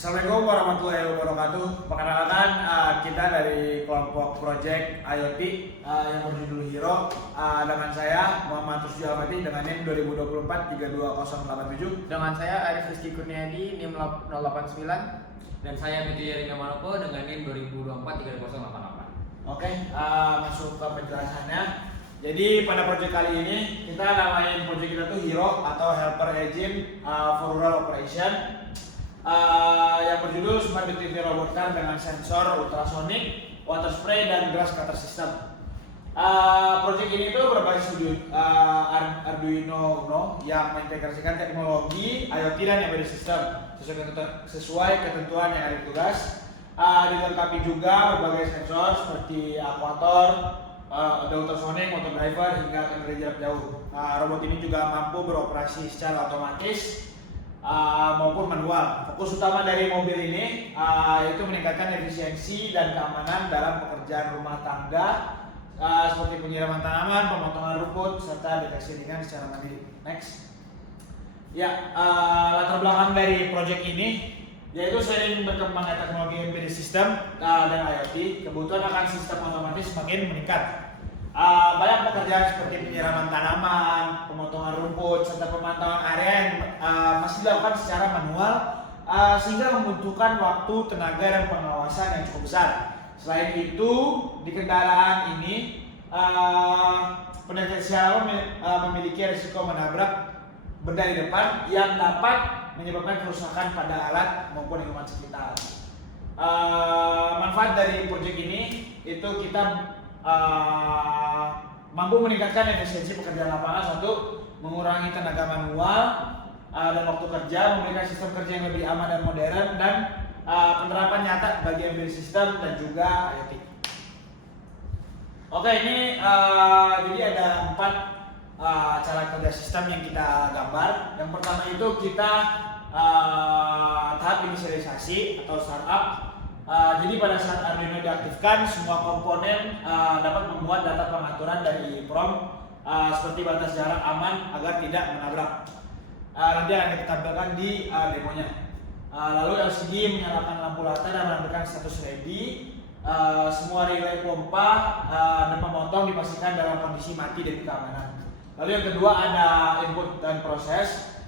Assalamualaikum warahmatullahi wabarakatuh. Perkenalkan kita dari kelompok Project IoT yang berjudul Hero dengan saya Muhammad Rusdi Almati dengan NIM 2024 32087. Dengan saya Arif Rizky Kurniadi NIM 089. Dan saya Miti Yarina Manopo dengan NIM 2024 30088. Oke, masuk ke penjelasannya. Jadi pada project kali ini kita namain project kita tuh Hero atau Helper Agent for Rural Operation. Yang berjudul Smart Utility Robot Car dengan sensor ultrasonic, water spray, dan grass cutter system. Project ini tuh berbasis Arduino Uno yang mengintegrasikan teknologi IoT dan embedded system sesuai ketentuan yang ada di tugas. Dilengkapi juga berbagai sensor seperti akuator, ada ultrasonic, motor driver, hingga kamera jarak jauh. Robot ini juga mampu beroperasi secara otomatis maupun manual. Fokus utama dari mobil ini yaitu meningkatkan efisiensi dan keamanan dalam pekerjaan rumah tangga seperti penyiraman tanaman, pemotongan rumput, serta deteksi ringan secara mandiri. Next. Ya, latar belakang dari project ini yaitu seiring berkembangnya teknologi embedded system dan IoT, kebutuhan akan sistem otomatis semakin meningkat. Banyak pekerjaan seperti penyiraman tanaman, pemotongan rumput, serta pemantauan area yang masih dilakukan secara manual sehingga membutuhkan waktu, tenaga, dan pengawasan yang cukup besar. Selain itu, di kendaraan ini pendeteksi memiliki risiko menabrak benda di depan yang dapat menyebabkan kerusakan pada alat maupun lingkungan sekitar. Manfaat dari proyek ini itu kita mampu meningkatkan efisiensi pekerjaan lapangan, satu, mengurangi tenaga manual dan waktu kerja, memberikan sistem kerja yang lebih aman dan modern, dan penerapan nyata bagi embedded system dan juga IoT. Oke, ini jadi ada 4 cara kerja sistem yang kita gambar. Yang pertama itu kita tahap inisialisasi atau startup. Jadi pada saat Arduino diaktifkan, semua komponen dapat membuat data pengaturan dari EEPROM seperti batas jarak aman agar tidak menabrak. Nanti akan kita tampilkan di demonya. Lalu LCD menyalakan lampu latar dan menampilkan status ready. Semua relay pompa dan pemotong dipastikan dalam kondisi mati dan keamanan. Lalu yang kedua ada input dan proses.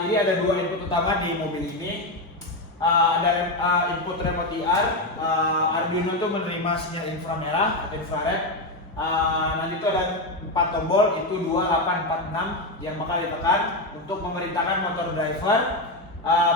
Jadi ada 2 input utama di mobil ini. Ada input remote IR, Arduino itu menerima sinyal inframerah atau infrared. Nanti itu ada 4 tombol, itu 2, 8, 4, 6 yang bakal ditekan untuk memerintahkan motor driver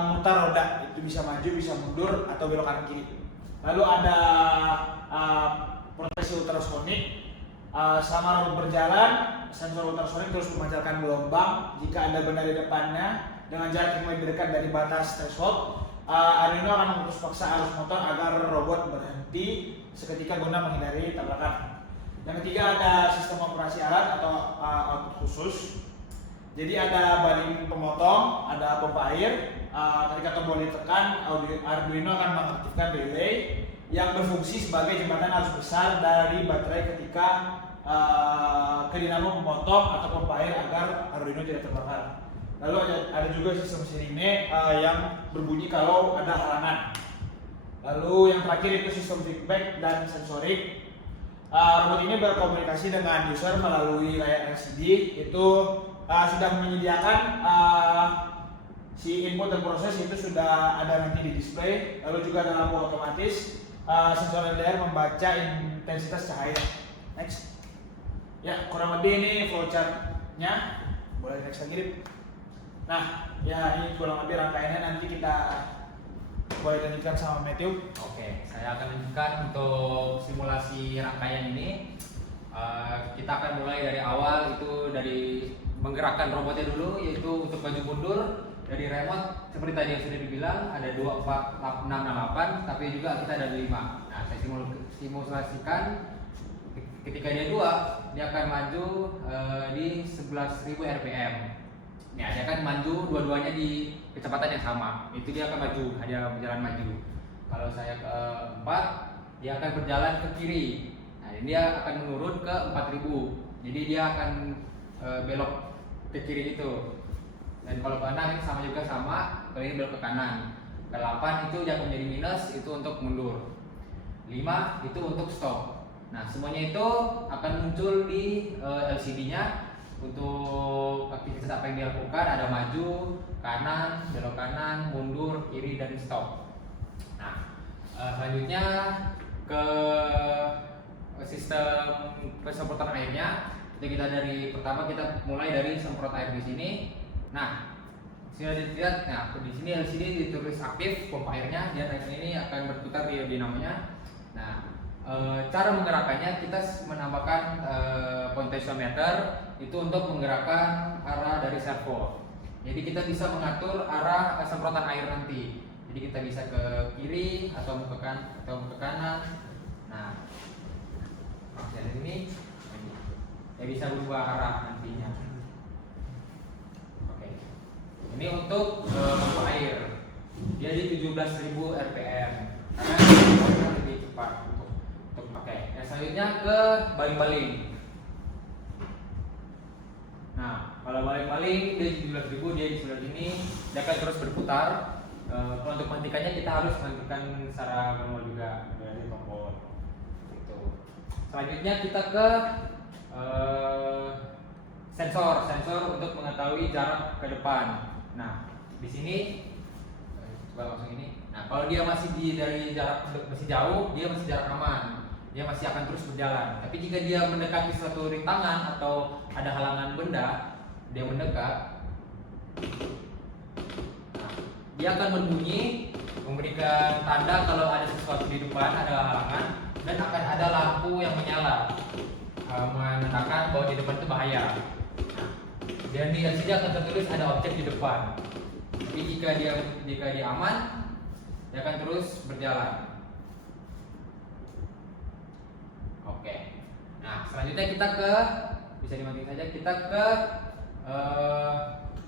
memutar roda. Itu bisa maju, bisa mundur, atau belok kanan kiri. Lalu ada proteksi ultrasonik. Selama robot berjalan, sensor ultrasonik terus memancarkan gelombang. Jika ada benda di depannya dengan jarak yang lebih dekat dari batas threshold, Arduino akan memutus paksa arus motor agar robot berhenti seketika guna menghindari tabrakan. Yang ketiga ada sistem operasi alat atau output khusus. Jadi ada baling pemotong, ada pompa air. Ketika tombol ditekan, Arduino akan mengaktifkan relay yang berfungsi sebagai jembatan arus besar dari baterai ketika ke dinamo pemotong atau pompa air agar Arduino tidak terbakar. Lalu ada juga sistem sirine yang berbunyi kalau ada halangan. Lalu yang terakhir itu sistem feedback dan sensorik. Robot ini berkomunikasi dengan user melalui layar LCD. Itu sudah menyediakan si input dan proses itu sudah ada nanti di display. Lalu juga ada lampu otomatis. Sensor LDR membaca intensitas cahaya. Next. Ya, kurang lebih ini flowchart-nya. Boleh next lagi. Nah, ya ini kurang lebih rangkaiannya, nanti kita boleh lanjutkan sama Matthew. Oke, saya akan lanjutkan untuk simulasi rangkaian ini. Kita akan mulai dari awal, itu dari menggerakkan robotnya dulu, yaitu untuk maju mundur dari remote. Seperti tadi yang sudah dibilang, ada 2, 4, 6, 8, tapi juga kita ada 5. Nah, saya simulasikan ketika dia 2, dia akan maju di 11.000 RPM. Ya, dia akan maju dua-duanya di kecepatan yang sama. Itu dia akan maju, dia berjalan maju. Kalau saya ke 4, dia akan berjalan ke kiri. Nah, ini dia akan menurun ke 4.000. Jadi dia akan belok ke kiri itu. Dan kalau ke 6 ini sama, kalau ini belok ke kanan. ke 8 itu yang menjadi minus itu untuk mundur, 5 itu untuk stop. Nah semuanya itu akan muncul di LCD-nya untuk aktivitas apa yang dilakukan, ada maju, kanan, belok kanan, mundur, kiri, dan stop. Nah selanjutnya ke sistem penyemprotan airnya. Kita dari pertama kita mulai dari semprot air di sini. Nah, sudah dilihat. Nah, di sini LCD ditulis aktif pompa airnya. Dia naik ini akan berputar di dinamonya. Nah, cara menggerakkannya kita menambahkan potentiometer itu untuk menggerakkan arah dari servo. Jadi kita bisa mengatur arah semprotan air nanti. Jadi kita bisa ke kiri atau ke kanan. Nah, dari sini ya bisa berubah arah nantinya. Oke. Ini untuk pompa air. Dia di 17.000 rpm. Karena lebih cepat untuk pakai. Yang selanjutnya ke baling-baling. Nah, kalau baling-baling dia di 17.000, dia di sebelah sini, dia akan terus berputar. Kalau untuk menghentikannya kita harus menghentikan secara manual juga dari tombol. Gitu. Selanjutnya kita ke sensor untuk mengetahui jarak ke depan. Nah, di sini coba langsung ini. Nah, kalau dia masih dari jarak masih jauh, dia masih jarak aman. Dia masih akan terus berjalan. Tapi jika dia mendekati suatu rintangan atau ada halangan benda, dia mendekat. Nah, dia akan berbunyi memberikan tanda kalau ada sesuatu di depan, ada halangan, dan akan ada lampu yang menyala. Menandakan bahwa di depan itu bahaya. Dan di LCD akan tertulis ada objek di depan. Tapi jika dia aman, dia akan terus berjalan. Oke. Nah selanjutnya kita ke bisa dimatiin saja. Kita ke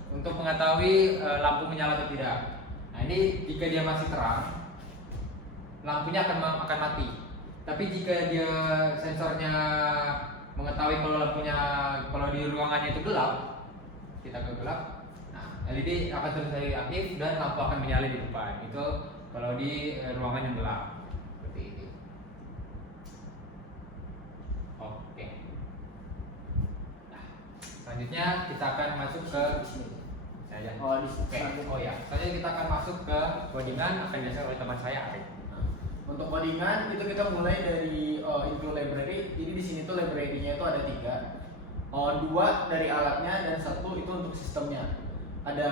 untuk mengetahui lampu menyala atau tidak. Nah ini jika dia masih terang, lampunya akan mati. Tapi jika dia sensornya mengetahui kalau di ruangannya itu gelap, kita ke gelap. Nah, LED akan terus aktif dan lampu akan menyala di depan. Itu kalau di ruangan yang gelap. Seperti ini. Oke. Nah, selanjutnya kita akan masuk ke sini. Saya. Oh ya. Selanjutnya kita akan masuk ke codingan akan diajar oleh teman saya Arif. Untuk codingan itu kita mulai dari include library. Jadi di sini tuh library-nya itu ada 3, 2 dari alatnya dan 1 itu untuk sistemnya. Ada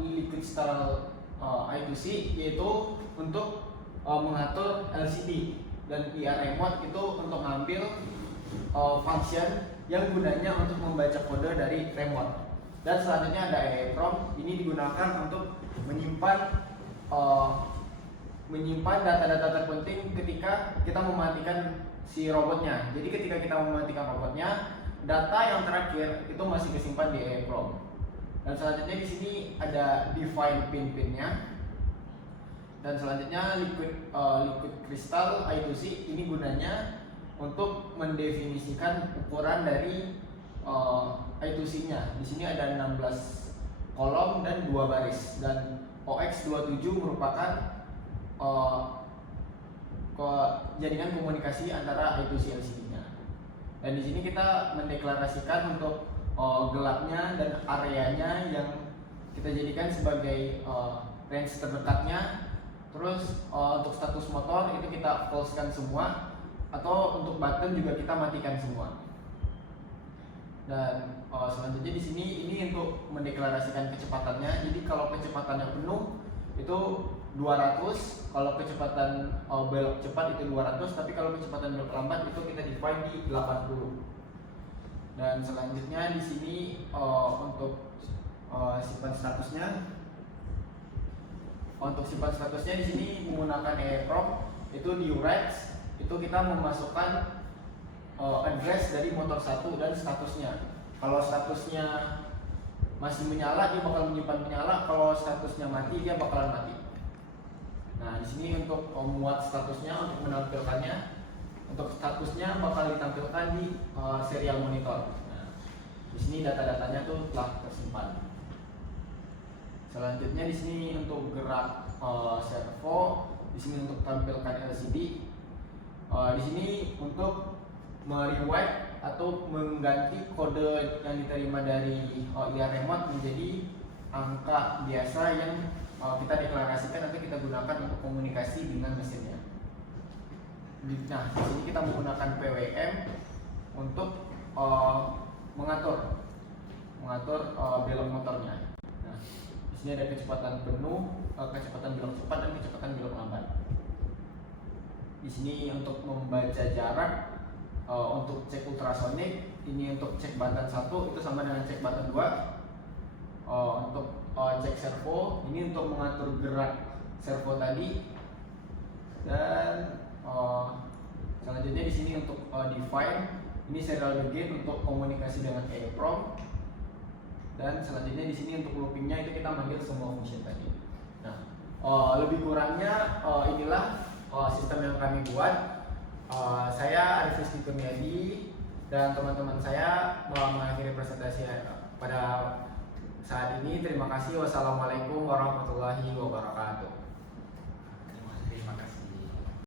liquid crystal I2C yaitu untuk mengatur LCD, dan IR remote itu untuk ngambil function yang gunanya untuk membaca kode dari remote. Dan selanjutnya ada EEPROM. Ini digunakan untuk menyimpan data-data terpenting ketika kita mematikan si robotnya. Jadi ketika kita mematikan robotnya, data yang terakhir itu masih disimpan di EEPROM. Dan selanjutnya di sini ada define pin-pinnya. Dan selanjutnya liquid crystal I2C ini gunanya untuk mendefinisikan ukuran dari I2C-nya. Di sini ada 16 kolom dan 2 baris, dan OX27 merupakan jaringan komunikasi antara I2C LCD-nya. Dan di sini kita mendeklarasikan untuk gelapnya dan areanya yang kita jadikan sebagai range terdekatnya. Terus untuk status motor itu kita false-kan semua, atau untuk button juga kita matikan semua. Dan selanjutnya di sini ini untuk mendeklarasikan kecepatannya. Jadi kalau kecepatannya penuh itu 200, kalau kecepatan belok cepat itu 200, tapi kalau kecepatan belok lambat itu kita define di 80. Dan selanjutnya di sini untuk simpan statusnya. Untuk simpan statusnya di sini menggunakan EEPROM itu di UREX itu kita memasukkan address dari motor 1 dan statusnya. Kalau statusnya masih menyala, dia bakal menyimpan menyala. Kalau statusnya mati, dia bakalan mati. Nah, di sini untuk memuat statusnya, untuk menampilkannya, untuk statusnya bakal ditampilkan di serial monitor. Nah, di sini data-datanya tuh telah tersimpan. Selanjutnya di sini untuk gerak servo, di sini untuk tampilkan LCD, di sini untuk merewrite atau mengganti kode yang diterima dari IR remote menjadi angka biasa yang kita deklarasikan atau kita gunakan untuk komunikasi dengan mesinnya. Nah, di sini kita menggunakan PWM untuk mengatur belok motornya. Nah, di sini ada kecepatan penuh, kecepatan belok cepat dan kecepatan belok lambat. Di sini untuk membaca jarak, untuk cek ultrasonik, ini untuk cek button 1 itu sama dengan cek button 2. Untuk cek servo, ini untuk mengatur gerak servo tadi. Dan selanjutnya di sini untuk define, ini serial begin untuk komunikasi dengan EEPROM. Dan selanjutnya di sini untuk loopingnya itu kita manggil semua function tadi. Nah, lebih kurangnya inilah sistem yang kami buat. Saya Arif Rizky Kurniadi dan teman-teman saya mengakhiri presentasi pada saat ini. Terima kasih. Wassalamualaikum warahmatullahi wabarakatuh.